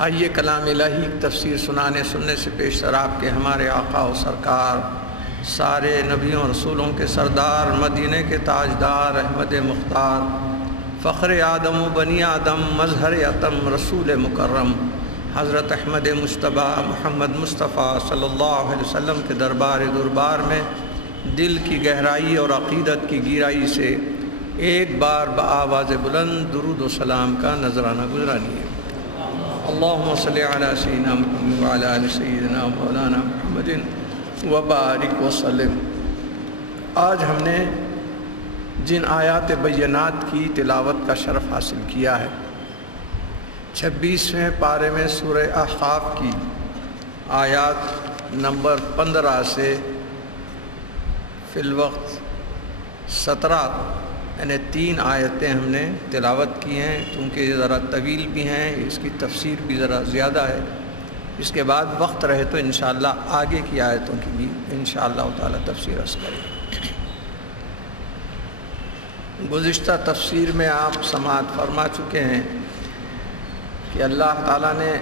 آئیے کلام الہی کی تفسیر سنانے سننے سے پیشتر آپ کے ہمارے آقا و سرکار سارے نبیوں رسولوں کے سردار مدینہ کے تاجدار احمد مختار فخر آدم و بنی آدم مظہر عتم رسول مکرم حضرت احمد مجتبیٰ محمد مصطفیٰ صلی اللہ علیہ وسلم کے دربار میں دل کی گہرائی اور عقیدت کی گہرائی سے ایک بار بآواز بلند درود و سلام کا نذرانہ گزرانی ہے۔ اللہم صلی علی سیدنا محمد وعلی آل سیدنا مولانا محمد وبارک وسلم۔ آج ہم نے جن آیات بینات کی تلاوت کا شرف حاصل کیا ہے 26ویں پارے میں سورہ احقاف کی آیات نمبر 15 سے فی الوقت 17 یعنی 3 آیتیں ہم نے تلاوت کی ہیں، کیونکہ یہ ذرا طویل بھی ہیں، اس کی تفسیر بھی ذرا زیادہ ہے۔ اس کے بعد وقت رہے تو انشاءاللہ آگے کی آیتوں کی بھی انشاءاللہ تعالی تفسیر عرض کریں۔ گزشتہ تفسیر میں آپ سماعت فرما چکے ہیں کہ اللہ تعالیٰ نے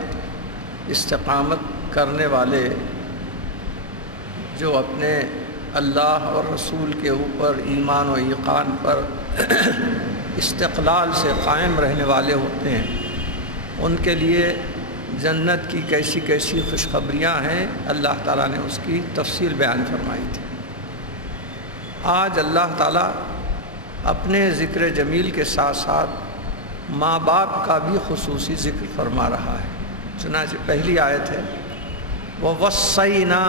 استقامت کرنے والے جو اپنے اللہ اور رسول کے اوپر ایمان و یقین پر استقلال سے قائم رہنے والے ہوتے ہیں، ان کے لیے جنت کی کیسی کیسی خوشخبریاں ہیں، اللہ تعالیٰ نے اس کی تفصیل بیان فرمائی تھی۔ آج اللہ تعالیٰ اپنے ذکر جمیل کے ساتھ ساتھ ماں باپ کا بھی خصوصی ذکر فرما رہا ہے۔ چنانچہ پہلی آیت ہے وَوَصَّيْنَا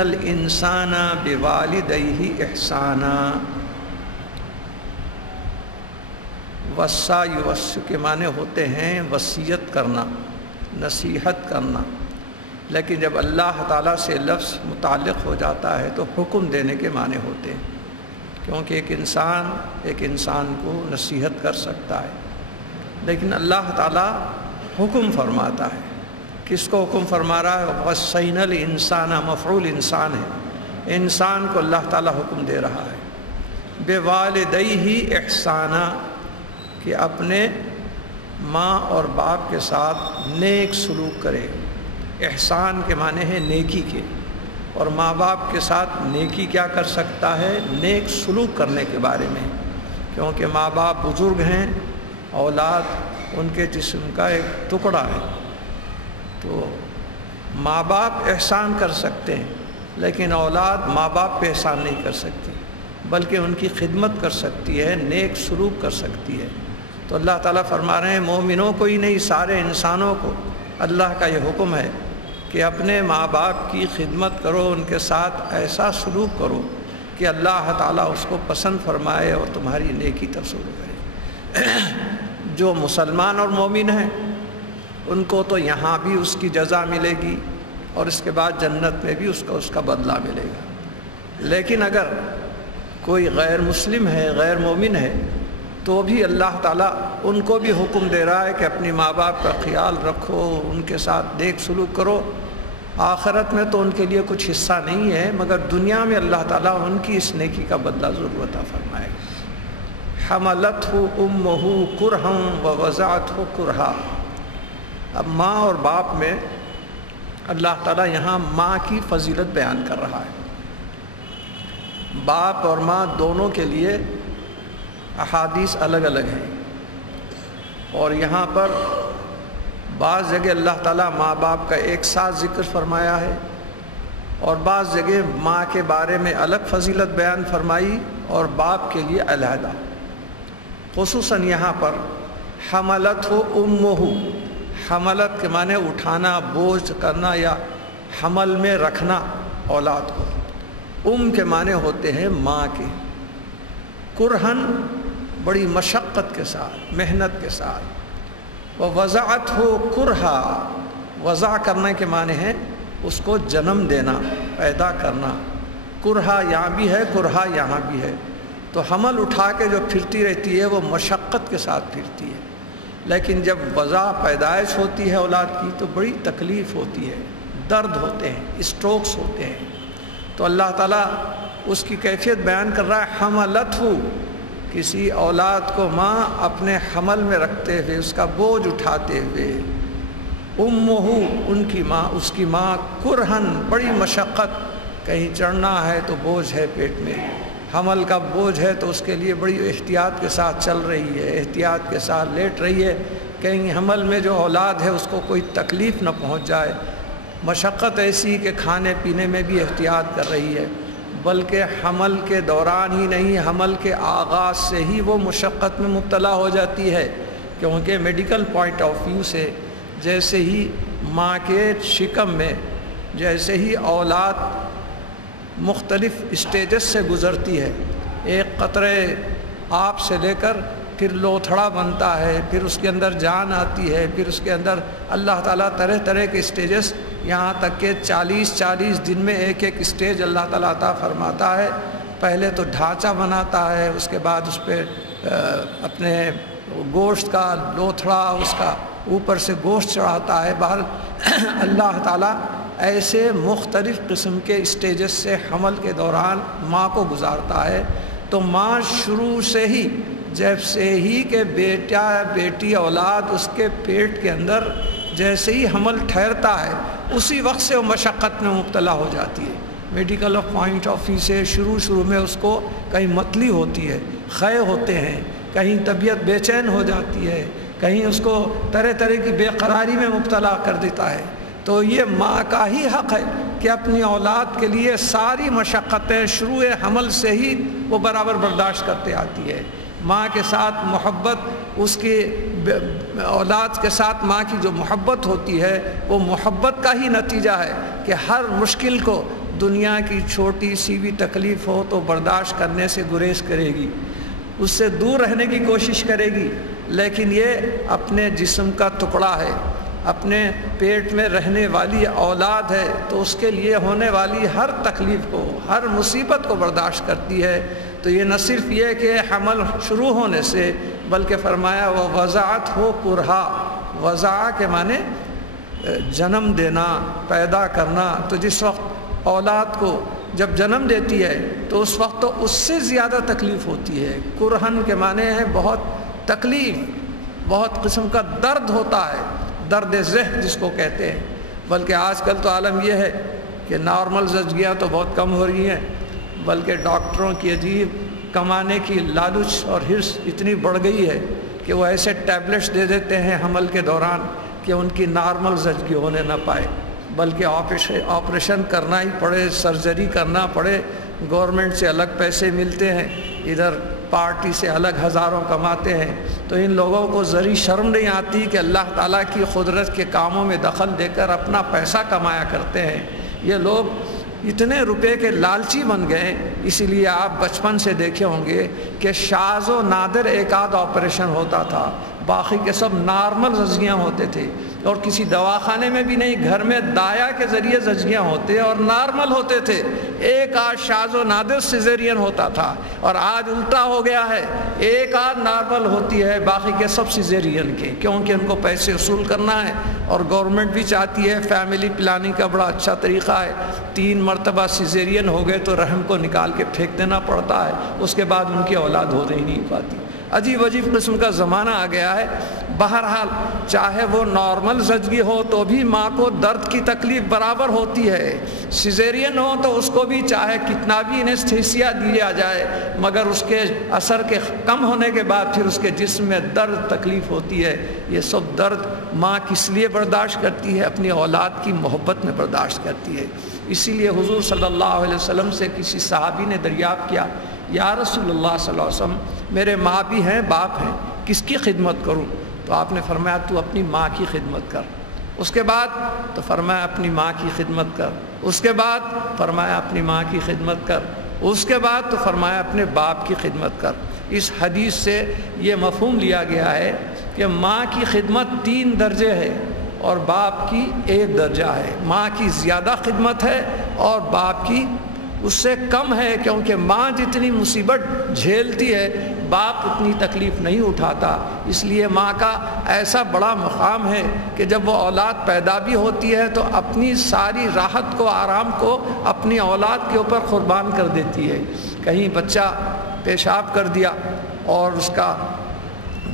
الْإِنسَانَ بِوَالِدَيْهِ إِحْسَانًا۔ وصّا یوصّ کے معنی ہوتے ہیں وصیت کرنا، نصیحت کرنا، لیکن جب اللہ تعالیٰ سے لفظ متعلق ہو جاتا ہے تو حکم دینے کے معنی ہوتے ہیں، کیونکہ ایک انسان کو نصیحت کر سکتا ہے، لیکن اللہ تعالیٰ حکم فرماتا ہے۔ کس کو حکم فرما رہا ہے؟ وَوَصَّيْنَا الْإِنسَانَ، مفعول انسان ہے، انسان کو اللہ تعالیٰ حکم دے رہا ہے بِوَالِدَيْهِ إِحْسَانًا، کہ اپنے ماں اور باپ کے ساتھ نیک سلوک کرے۔ احسان کے معنی ہے نیکی کے، اور ماں باپ کے ساتھ نیکی کیا کر سکتا ہے؟ نیک سلوک کرنے کے بارے میں، کیونکہ ماں باپ بزرگ ہیں، اولاد ان کے جسم کا ایک ٹکڑا ہے، تو ماں باپ احسان کر سکتے ہیں، لیکن اولاد ماں باپ پہ احسان نہیں کر سکتی، بلکہ ان کی خدمت کر سکتی ہے، نیک سلوک کر سکتی ہے۔ تو اللہ تعالیٰ فرما رہے ہیں مومنوں کو ہی نہیں، سارے انسانوں کو اللہ کا یہ حکم ہے کہ اپنے ماں باپ کی خدمت کرو، ان کے ساتھ ایسا سلوک کرو کہ اللہ تعالیٰ اس کو پسند فرمائے اور تمہاری نیکی تفصیل کرے۔ جو مسلمان اور مومن ہیں ان کو تو یہاں بھی اس کی جزا ملے گی اور اس کے بعد جنت میں بھی اس کا بدلہ ملے گا، لیکن اگر کوئی غیر مسلم ہے، غیر مومن ہے، تو بھی اللہ تعالیٰ ان کو بھی حکم دے رہا ہے کہ اپنی ماں باپ کا خیال رکھو، ان کے ساتھ نیک سلوک کرو۔ آخرت میں تو ان کے لیے کچھ حصہ نہیں ہے، مگر دنیا میں اللہ تعالیٰ ان کی اس نیکی کا بدلہ ضرور عطا فرمائے گا۔ حملتہ امہ کرہا ووضعتہ کرہا۔ اب ماں اور باپ میں اللہ تعالیٰ یہاں ماں کی فضیلت بیان کر رہا ہے۔ باپ اور ماں دونوں کے لیے احادیث الگ الگ ہیں، اور یہاں پر بعض جگہ اللہ تعالیٰ ماں باپ کا ایک ساتھ ذکر فرمایا ہے، اور بعض جگہ ماں کے بارے میں الگ فضیلت بیان فرمائی اور باپ کے لیے علیحدہ۔ خصوصاً یہاں پر حملتہ امہ، حملت کے معنی اٹھانا، بوجھ کرنا یا حمل میں رکھنا اولاد کو۔ کے معنی ہوتے ہیں ماں کے۔ کرہن بڑی مشقت کے ساتھ، محنت کے ساتھ۔ ووضعتہ کرہا، وضع کرنے کے معنی ہے اس کو جنم دینا، پیدا کرنا۔ کرہا یہاں بھی ہے، کرہا یہاں بھی ہے۔ تو حمل اٹھا کے جو پھرتی رہتی ہے وہ مشقت کے ساتھ پھرتی ہے، لیکن جب وضع پیدائش ہوتی ہے اولاد کی تو بڑی تکلیف ہوتی ہے، درد ہوتے ہیں، اسٹروکس ہوتے ہیں۔ تو اللہ تعالیٰ اس کی کیفیت بیان کر رہا ہے۔ حملتہ، کسی اولاد کو ماں اپنے حمل میں رکھتے ہوئے، اس کا بوجھ اٹھاتے ہوئے، امہ ان کی ماں، اس کی ماں، کرہن بڑی مشقت، کہیں چڑھنا ہے تو بوجھ ہے پیٹ میں، حمل کا بوجھ ہے تو اس کے لیے بڑی احتیاط کے ساتھ چل رہی ہے، احتیاط کے ساتھ لیٹ رہی ہے، کہیں حمل میں جو اولاد ہے اس کو کوئی تکلیف نہ پہنچ جائے، مشقت ایسی کہ کھانے پینے میں بھی احتیاط کر رہی ہے، بلکہ حمل کے دوران ہی نہیں، حمل کے آغاز سے ہی وہ مشقت میں مبتلا ہو جاتی ہے، کیونکہ میڈیکل پوائنٹ آف ویو سے جیسے ہی ماں کے شکم میں جیسے ہی اولاد مختلف اسٹیجز سے گزرتی ہے، ایک قطرے آپ سے لے کر پھر لوتھڑا بنتا ہے، پھر اس کے اندر جان آتی ہے، پھر اس کے اندر اللہ تعالیٰ طرح طرح کے اسٹیجز، یہاں تک کہ 40 دن میں ایک ایک اسٹیج اللہ تعالیٰ عطا فرماتا ہے۔ پہلے تو ڈھانچہ بناتا ہے، اس کے بعد اس پہ اپنے گوشت کا لوتھڑا، اس کا اوپر سے گوشت چڑھاتا ہے۔ بہر اللہ تعالیٰ ایسے مختلف قسم کے اسٹیجز سے حمل کے دوران ماں کو گزارتا ہے، تو ماں شروع سے ہی جب سے ہی کہ بیٹا بیٹی اولاد اس کے پیٹ کے اندر جیسے ہی حمل ٹھہرتا ہے اسی وقت سے وہ مشقت میں مبتلا ہو جاتی ہے۔ میڈیکل پوائنٹ آف ویو سے شروع میں اس کو کہیں متلی ہوتی ہے، خے ہوتے ہیں، کہیں طبیعت بے چین ہو جاتی ہے، کہیں اس کو طرح طرح کی بے قراری میں مبتلا کر دیتا ہے۔ تو یہ ماں کا ہی حق ہے کہ اپنی اولاد کے لیے ساری مشقتیں شروع حمل سے ہی وہ برابر برداشت کرتے آتی ہے۔ ماں کے ساتھ محبت، اس کی اولاد کے ساتھ ماں کی جو محبت ہوتی ہے وہ محبت کا ہی نتیجہ ہے کہ ہر مشکل کو، دنیا کی چھوٹی سی بھی تکلیف ہو تو برداشت کرنے سے گریز کرے گی، اس سے دور رہنے کی کوشش کرے گی، لیکن یہ اپنے جسم کا ٹکڑا ہے، اپنے پیٹ میں رہنے والی اولاد ہے، تو اس کے لیے ہونے والی ہر تکلیف کو، ہر مصیبت کو برداشت کرتی ہے۔ تو یہ نہ صرف یہ کہ حمل شروع ہونے سے، بلکہ فرمایا وہ وضاعت ہو کرہا، وضاع کے معنی جنم دینا، پیدا کرنا۔ تو جس وقت اولاد کو جب جنم دیتی ہے تو اس وقت تو اس سے زیادہ تکلیف ہوتی ہے۔ کرہن کے معنی ہے بہت تکلیف، بہت قسم کا درد ہوتا ہے، درد ذہن جس کو کہتے ہیں۔ بلکہ آج کل تو عالم یہ ہے کہ نارمل زچگیاں تو بہت کم ہو رہی ہیں، بلکہ ڈاکٹروں کی عجیب کمانے کی لالچ اور حرص اتنی بڑھ گئی ہے کہ وہ ایسے ٹیبلٹس دے دیتے ہیں حمل کے دوران کہ ان کی نارمل زچگی ہونے نہ پائے، بلکہ آپریشن کرنا ہی پڑے، سرجری کرنا پڑے، گورنمنٹ سے الگ پیسے ملتے ہیں، ادھر پارٹی سے الگ ہزاروں کماتے ہیں۔ تو ان لوگوں کو ذری شرم نہیں آتی کہ اللہ تعالیٰ کی قدرت کے کاموں میں دخل دے کر اپنا پیسہ کمایا کرتے ہیں۔ یہ لوگ اتنے روپے کے لالچی بن گئے، اسی لیے آپ بچپن سے دیکھے ہوں گے کہ شاذ و نادر ایک آدھ آپریشن ہوتا تھا، باقی کے سب نارمل زچگیاں ہوتے تھے، اور کسی دواخانے میں بھی نہیں، گھر میں دایا کے ذریعے زچگیاں ہوتے اور نارمل ہوتے تھے، ایک آدھ شاذ و نادر سیزیرین ہوتا تھا۔ اور آج الٹا ہو گیا ہے، ایک آدھ نارمل ہوتی ہے، باقی کے سب سیزیرین کے، کیونکہ ان کو پیسے وصول کرنا ہے، اور گورنمنٹ بھی چاہتی ہے، فیملی پلاننگ کا بڑا اچھا طریقہ ہے، 3 مرتبہ سیزیرین ہو گئے تو رحم کو نکال کے پھینک دینا پڑتا ہے، اس کے بعد ان کی اولاد ہو ہی نہیں پاتی۔ عجیب عجیب قسم کا زمانہ آ گیا ہے۔ بہرحال چاہے وہ نارمل زچگی ہو تو بھی ماں کو درد کی تکلیف برابر ہوتی ہے، سیزیرین ہو تو اس کو بھی چاہے کتنا بھی انیستھیسیا دیا جائے مگر اس کے اثر کے کم ہونے کے بعد پھر اس کے جسم میں درد تکلیف ہوتی ہے۔ یہ سب درد ماں کس لیے برداشت کرتی ہے؟ اپنی اولاد کی محبت میں برداشت کرتی ہے۔ اسی لیے حضور صلی اللہ علیہ وسلم سے کسی صحابی نے دریافت کیا، یا رسول اللہ صلی اللہ علیہ وسلم، میرے ماں بھی ہیں باپ ہیں، کس کی خدمت کروں؟ تو آپ نے فرمایا تو اپنی ماں کی خدمت کر۔ اس کے بعد تو فرمایا اپنی ماں کی خدمت کر، اس کے بعد فرمایا اپنی ماں کی خدمت کر، اس کے بعد تو فرمایا اپنے باپ کی خدمت کر۔ اس حدیث سے یہ مفہوم لیا گیا ہے کہ ماں کی خدمت 3 درجے ہے اور باپ کی 1 درجہ ہے۔ ماں کی زیادہ خدمت ہے اور باپ کی اس سے کم ہے، کیونکہ ماں جتنی مصیبت جھیلتی ہے باپ اتنی تکلیف نہیں اٹھاتا۔ اس لیے ماں کا ایسا بڑا مقام ہے کہ جب وہ اولاد پیدا بھی ہوتی ہے تو اپنی ساری راحت کو، آرام کو اپنی اولاد کے اوپر قربان کر دیتی ہے۔ کہیں بچہ پیشاب کر دیا اور اس کا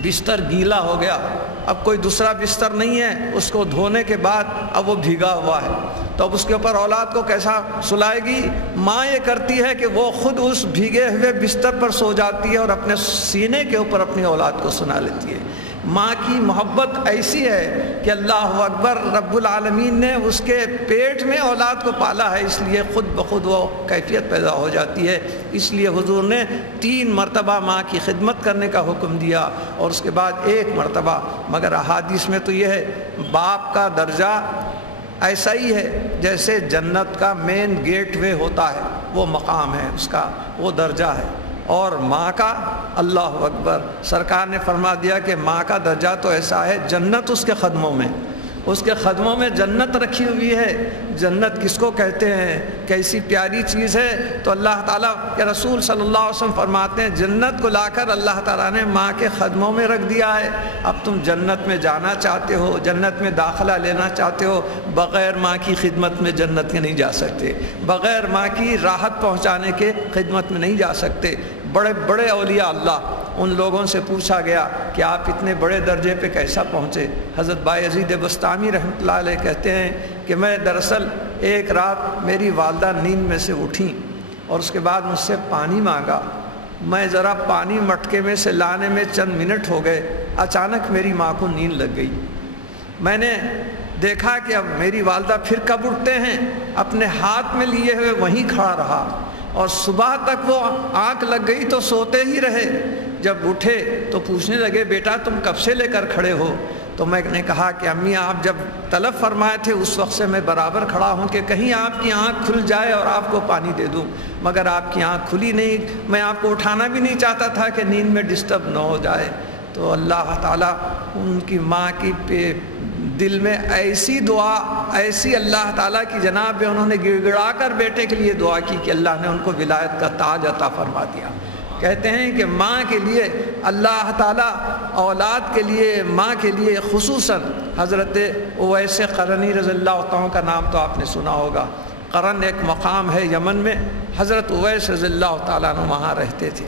بستر گیلا ہو گیا، اب کوئی دوسرا بستر نہیں ہے، اس کو دھونے کے بعد اب وہ بھیگا ہوا ہے، تو اب اس کے اوپر اولاد کو کیسا سلائے گی؟ ماں یہ کرتی ہے کہ وہ خود اس بھیگے ہوئے بستر پر سو جاتی ہے اور اپنے سینے کے اوپر اپنی اولاد کو سنا لیتی ہے۔ ماں کی محبت ایسی ہے کہ اللہ اکبر، رب العالمین نے اس کے پیٹ میں اولاد کو پالا ہے، اس لیے خود بخود وہ کیفیت پیدا ہو جاتی ہے۔ اس لیے حضور نے 3 مرتبہ ماں کی خدمت کرنے کا حکم دیا اور اس کے بعد 1 مرتبہ، مگر احادیث میں تو یہ ہے باپ کا درجہ ایسا ہی ہے جیسے جنت کا مین گیٹ وے ہوتا ہے، وہ مقام ہے اس کا، وہ درجہ ہے۔ اور ماں کا اللہ اکبر، سرکار نے فرما دیا کہ ماں کا درجہ تو ایسا ہے جنت اس کے قدموں میں، اس کے قدموں میں جنت رکھی ہوئی ہے۔ جنت کس کو کہتے ہیں؟ کیسی پیاری چیز ہے! تو اللہ تعالیٰ کے رسول صلی اللہ علیہ وسلم فرماتے ہیں جنت کو لا کر اللہ تعالیٰ نے ماں کے قدموں میں رکھ دیا ہے۔ اب تم جنت میں جانا چاہتے ہو، جنت میں داخلہ لینا چاہتے ہو، بغیر ماں کی خدمت میں جنت میں نہیں جا سکتے، بغیر ماں کی راحت پہنچانے کے خدمت میں نہیں جا سکتے۔ بڑے بڑے اولیاء اللہ، ان لوگوں سے پوچھا گیا کہ آپ اتنے بڑے درجے پہ کیسا پہنچے؟ حضرت بایزید بستامی رحمۃ اللہ علیہ کہتے ہیں کہ میں دراصل ایک رات میری والدہ نیند میں سے اٹھیں اور اس کے بعد مجھ سے پانی مانگا، میں ذرا پانی مٹکے میں سے لانے میں چند منٹ ہو گئے، اچانک میری ماں کو نیند لگ گئی۔ میں نے دیکھا کہ اب میری والدہ پھر کب اٹھتے ہیں، اپنے ہاتھ میں لیے ہوئے وہیں کھڑا رہا اور صبح تک وہ آنکھ لگ گئی تو سوتے ہی رہے۔ جب اٹھے تو پوچھنے لگے بیٹا تم کب سے لے کر کھڑے ہو؟ تو میں نے کہا کہ امی آپ جب طلب فرمائے تھے اس وقت سے میں برابر کھڑا ہوں کہ کہیں آپ کی آنکھ کھل جائے اور آپ کو پانی دے دوں، مگر آپ کی آنکھ کھلی نہیں، میں آپ کو اٹھانا بھی نہیں چاہتا تھا کہ نیند میں ڈسٹرب نہ ہو جائے۔ تو اللہ تعالیٰ ان کی ماں کی دل میں ایسی دعا، ایسی اللہ تعالیٰ کی جناب انہوں نے گڑ گڑا کر بیٹے کے لیے دعا کی کہ اللہ نے ان کو ولایت کا تاج عطا فرما دیا۔ کہتے ہیں کہ ماں کے لیے اللہ تعالیٰ اولاد کے لیے، ماں کے لیے خصوصاً حضرت اویس قرنی رضی اللہ عنہ کا نام تو آپ نے سنا ہوگا۔ قرن ایک مقام ہے یمن میں، حضرت اویس رضی اللہ تعالیٰ عنہ وہاں رہتے تھے۔